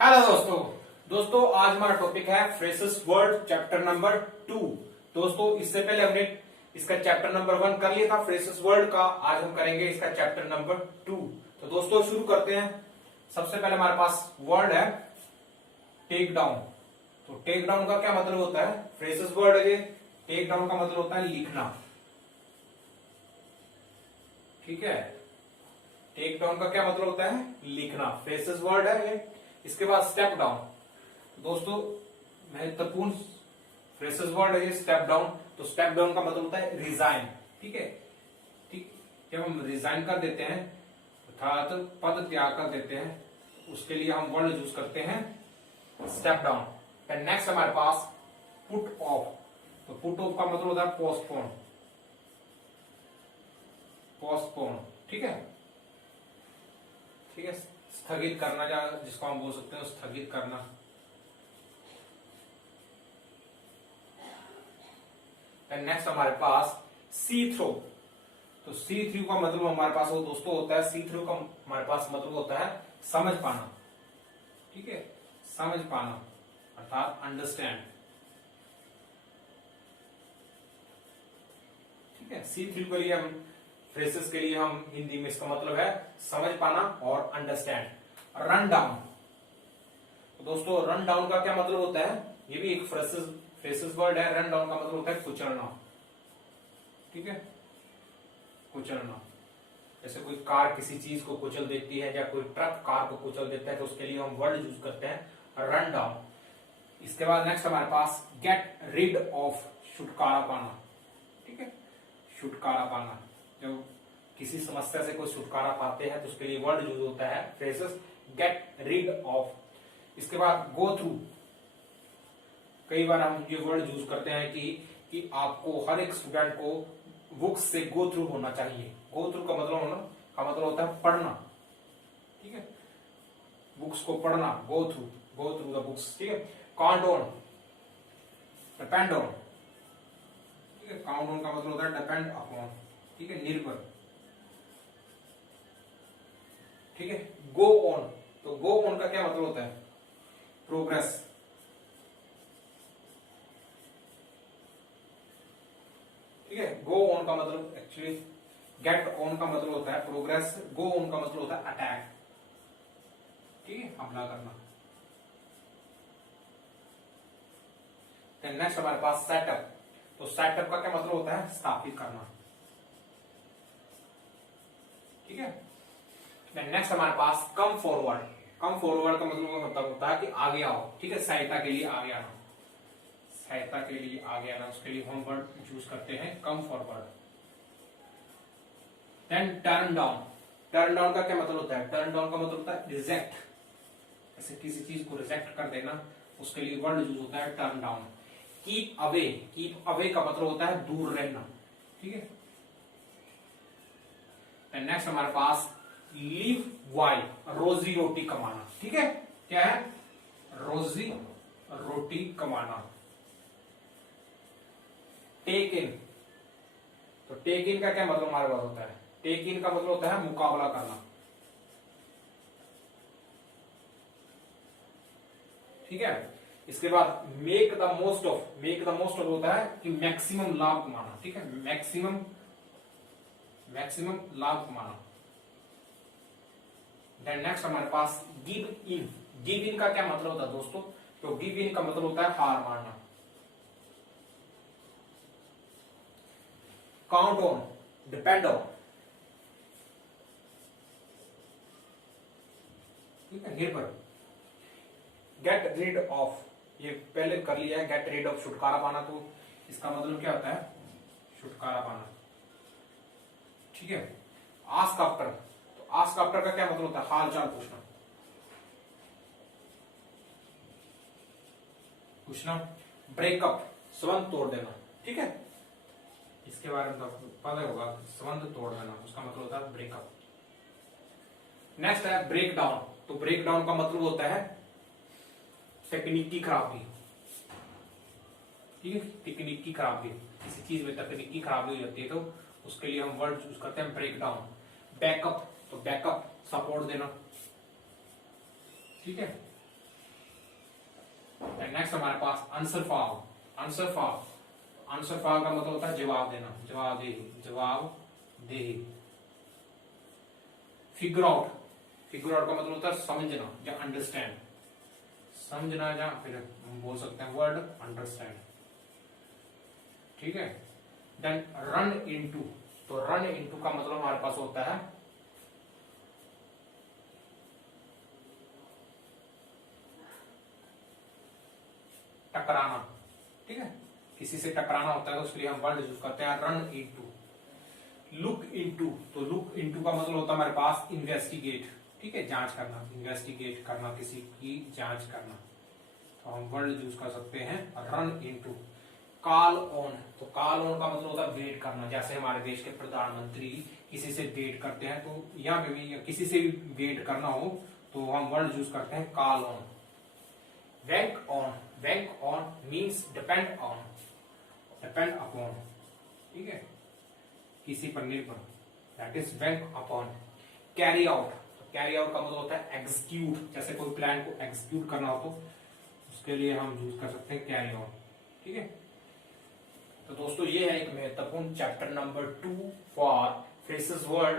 Hello दोस्तों आज हमारा टॉपिक है फ्रेसेस वर्ड चैप्टर नंबर 2। दोस्तों इससे पहले हमने इसका चैप्टर नंबर 1 कर लिया था फ्रेसेस वर्ड का। आज हम करेंगे इसका चैप्टर नंबर 2। तो दोस्तों शुरू करते हैं। सबसे पहले हमारे पास वर्ड है टेक डाउन। तो टेक डाउन का क्या मतलब होता है? फ्रेसेस वर्ड है ये। टेक डाउन का मतलब होता है लिखना। ठीक है, टेक डाउन का क्या मतलब होता है? लिखना। फ्रेसेस वर्ड है ये। इसके बाद स्टेप डाउन। दोस्तों महत्वपूर्ण फ्रेसेस वर्ड है ये स्टेप डाउन। तो स्टेप डाउन का मतलब होता है रिजाइन। ठीक है, ठीक। जब हम रिजाइन कर देते हैं अर्थात पद त्याग कर देते हैं, उसके लिए हम वर्ड यूज करते हैं स्टेप डाउन। फिर नेक्स्ट हमारे पास पुट ऑफ। तो पुट ऑफ का मतलब होता है पोस्टपोन। पोस्टपोन, ठीक है, ठीक है, स्थगित करना, या जिसको हम बोल सकते हैं स्थगित करना। एंड नेक्स्ट हमारे पास सी थ्रू। तो सी थ्रू का मतलब हमारे पास वो दोस्तों होता है, सी थ्रू का हमारे पास मतलब होता है समझ पाना। ठीक है, समझ पाना अर्थात अंडरस्टैंड। ठीक है, सी थ्रू के लिए हम फ्रेसेस के लिए हम हिंदी में इसका मतलब है समझ पाना और अंडरस्टैंड। Run down. तो दोस्तों रन डाउन का क्या मतलब होता है? ये भी एक फ्रेसेस वर्ड है। रन डाउन का मतलब होता है कुचलना। ठीक है, कुचलना। जैसे कोई कार किसी चीज को कुचल देती है या कोई ट्रक कार को कुचल देता है, तो उसके लिए हम वर्ड यूज करते हैं रन डाउन। इसके बाद नेक्स्ट हमारे पास गेट रिड ऑफ, छुटकारा पाना। ठीक है, छुटकारा पाना। जब किसी समस्या से कोई छुटकारा पाते हैं तो उसके लिए वर्ड यूज होता है फ्रेजेस गेट रिड ऑफ। इसके बाद गो थ्रू। कई बार हम ये वर्ड यूज करते हैं कि आपको हर एक स्टूडेंट को बुक्स से गो थ्रू होना चाहिए। गो थ्रू का मतलब होता है पढ़ना। ठीक है, बुक्स को पढ़ना, गो थ्रू द बुक्स। ठीक है, काउंट ऑन, डिपेंड ऑन। ठीक है, काउंट ऑन का मतलब होता है डिपेंड अपॉन। ठीक है, निर्भर। ठीक है, गो ऑन। तो गो ऑन का क्या मतलब होता है? प्रोग्रेस। ठीक है, गो ऑन का मतलब एक्चुअली गेट ऑन का मतलब होता है प्रोग्रेस, गो ऑन का मतलब होता है अटैक। ठीक है, हमला करना। नेक्स्ट हमारे पास सेटअप। तो सेटअप का क्या मतलब होता है? स्थापित करना। ठीक है, नेक्स्ट हमारे पास कम फॉरवर्ड। कम फॉरवर्ड का मतलब होता है कि आगे आओ। ठीक है, सहायता के लिए आगे आना। सहायता के लिए आगे आना, उसके लिए हम वर्ड यूज करते हैं come forward. Then turn down. Turn down का क्या मतलब होता है? टर्न डाउन का मतलब होता है रिजेक्ट। ऐसे किसी चीज को रिजेक्ट कर देना, उसके लिए वर्ड यूज होता है turn down. Keep away. Keep away का मतलब होता है दूर रहना। ठीक है, नेक्स्ट हमारे पास लिव वाई, रोजी रोटी कमाना। ठीक है, क्या है? रोजी रोटी कमाना। टेक इन। तो टेक इन का क्या मतलब हमारे पास होता है? टेक इन का मतलब होता है मुकाबला करना। ठीक है, इसके बाद make the most of. Make the most of होता है कि मैक्सिमम लाभ कमाना। ठीक है, मैक्सिमम लाभ कमाना। देन नेक्स्ट हमारे पास गिव इन। गिव इन का क्या मतलब होता है दोस्तों? तो गिव इन का मतलब होता है हार मानना। Count on, depend on. ठीक है, निर्भर। गेट रिड ऑफ, ये पहले कर लिया है। गेट रिड ऑफ छुटकारा पाना। तो इसका मतलब क्या होता है? छुटकारा पाना। ठीक है, आस्क आफ्टर। तो आस्क आफ्टर का क्या मतलब होता है? हाल चाल पूछना। ब्रेकअप, संबंध तोड़ देना। ठीक है, इसके बारे में पता होगा, संबंध तोड़ देना, उसका मतलब होता है ब्रेकअप। नेक्स्ट है ब्रेक डाउन। तो ब्रेक डाउन का मतलब होता है तकनीकी खराबी। ठीक है, तकनीकी खराबी, किसी चीज में तकनीकी खराबी हो जाती है तो उसके लिए हम वर्ड यूज करते हैं ब्रेक डाउन। बैकअप। तो बैकअप सपोर्ट देना। ठीक है, है। नेक्स्ट हमारे पास answer for. Answer for, answer for का मतलब होता है जवाब देना, जवाब दे। फिगर आउट, फिगर आउट का मतलब होता है समझना या अंडरस्टैंड, समझना, या फिर हम बोल सकते हैं वर्ड अंडरस्टैंड, ठीक है। देन रन इनटू, तो रन इनटू का मतलब हमारे पास होता है टकराना, ठीक है, किसी से टकराना होता है तो उसके लिए हम वर्ड यूज करते हैं रन इनटू। लुक इनटू, तो लुक इनटू का मतलब होता है हमारे पास इन्वेस्टिगेट, ठीक है, जांच करना, इन्वेस्टिगेट करना, किसी की जांच करना, तो हम वर्ड यूज कर सकते हैं रन इनटू। कॉल ऑन, तो कॉल ऑन का मतलब होता है वेट करना, जैसे हमारे देश के प्रधानमंत्री किसी से वेट करते हैं, तो यहाँ पे भी किसी से भी वेट करना हो तो हम वर्ड यूज करते हैं call on. Bank on, bank on means depend on, depend upon, ठीक है, किसी पर निर्भर, that is bank upon. Carry out, carry out का मतलब होता है एग्जीक्यूट, जैसे कोई प्लान को एग्जीक्यूट करना हो तो उसके लिए हम यूज कर सकते हैं कैरी आउट, ठीक है। तो दोस्तों ये है एक महत्वपूर्ण chapter number 2 for phrases word